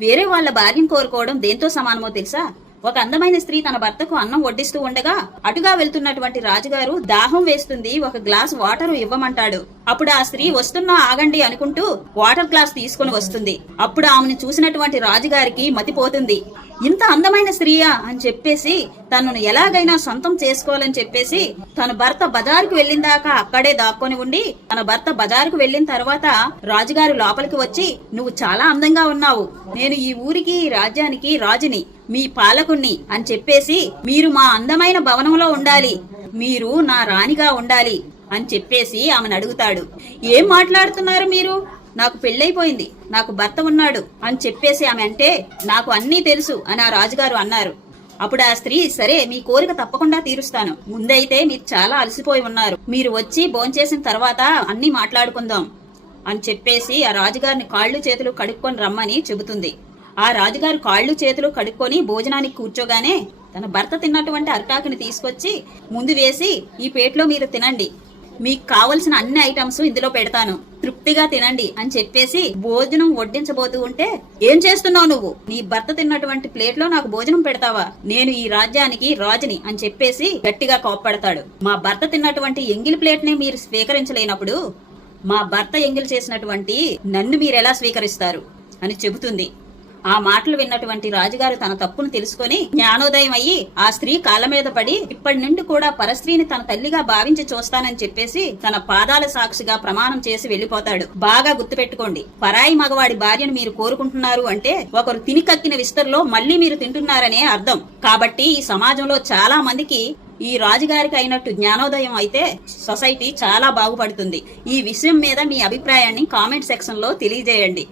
వేరే వాళ్ళ భార్యను కోరుకోవడం దేంతో సమానమో తెలుసా? ఒక అందమైన స్త్రీ తన భర్తకు అన్నం వడ్డిస్తూ ఉండగా అటుగా వెళ్తున్నటువంటి రాజుగారు దాహం వేస్తుంది ఒక గ్లాస్ వాటర్ ఇవ్వమంటాడు. అప్పుడు ఆ స్త్రీ వస్తున్నా ఆగండి అనుకుంటూ వాటర్ గ్లాస్ తీసుకుని వస్తుంది. అప్పుడు ఆమెను చూసినటువంటి రాజుగారికి మతిపోతుంది. ఇంత అందమైన స్త్రీయా అని చెప్పేసి తనను ఎలాగైనా సొంతం చేసుకోవాలని చెప్పేసి తన భర్త బజారుకు వెళ్ళిన దాకా అక్కడే దాక్కొని ఉండి తన భర్త బజారుకు వెళ్ళిన తర్వాత రాజుగారు లోపలికి వచ్చి నువ్వు చాలా అందంగా ఉన్నావు. నేను ఈ ఊరికి రాజ్యానికి రాజుని మీ పాలకుణ్ణి అని చెప్పేసి మీరు మా అందమైన భవనంలో ఉండాలి. మీరు నా రాణిగా ఉండాలి. అని చెప్పేసి ఆమెను అడుగుతాడు. ఏం మాట్లాడుతున్నారు మీరు? నాకు పెళ్ళైపోయింది. నాకు భర్త ఉన్నాడు అని చెప్పేసి ఆమె అంటే నాకు అన్నీ తెలుసు అని ఆ రాజుగారు అన్నారు. అప్పుడు ఆ స్త్రీ సరే మీ కోరిక తప్పకుండా తీరుస్తాను. ముందైతే మీరు చాలా అలసిపోయి ఉన్నారు. మీరు వచ్చి భోంచేసిన తర్వాత అన్నీ మాట్లాడుకుందాం అని చెప్పేసి ఆ రాజుగారిని కాళ్ళు చేతులు కడుక్కొని రమ్మని చెబుతుంది. ఆ రాజుగారు కాళ్ళు చేతులు కడుక్కొని భోజనానికి కూర్చోగానే తన భర్త తిన్నటువంటి అరిటాకుని తీసుకొచ్చి ముందు వేసి ఈ పేట్లో మీరు తినండి. మీకు కావలసిన అన్ని ఐటమ్స్ ఇందులో పెడతాను. తృప్తిగా తినండి అని చెప్పేసి భోజనం వడ్డించబోతూ ఉంటే ఏం చేస్తున్నావు నువ్వు? నీ భర్త తిన్నటువంటి ప్లేట్లో నాకు భోజనం పెడతావా? నేను ఈ రాజ్యానికి రాజుని అని చెప్పేసి గట్టిగా కోప్పడతాడు. మా భర్త తిన్నటువంటి ఎంగిలి ప్లేట్ని మీరు స్వీకరించలేనప్పుడు మా భర్త ఎంగిలి చేసినటువంటి నన్ను మీరు ఎలా స్వీకరిస్తారు? అని చెబుతుంది. ఆ మాటలు విన్నటువంటి రాజుగారు తన తప్పును తెలుసుకొని జ్ఞానోదయం అయ్యి ఆ స్త్రీ కాళ్ళ మీద పడి ఇప్పటి నుండి కూడా పరస్త్రీని తన తల్లిగా భావించి చూస్తానని చెప్పేసి తన పాదాల సాక్షిగా ప్రమాణం చేసి వెళ్ళిపోతాడు బాగా గుర్తుపెట్టుకోండి. పరాయి మగవాడి భార్యను మీరు కోరుకుంటున్నారు అంటే ఒకరు తిని కక్కిన విస్తరలో మళ్ళీ మీరు తింటున్నారనే అర్థం. కాబట్టి ఈ సమాజంలో చాలా మందికి ఈ రాజుగారికి అయినట్టు జ్ఞానోదయం అయితే సొసైటీ చాలా బాగుపడుతుంది. ఈ విషయం మీద మీ అభిప్రాయాన్ని కామెంట్ సెక్షన్లో తెలియజేయండి.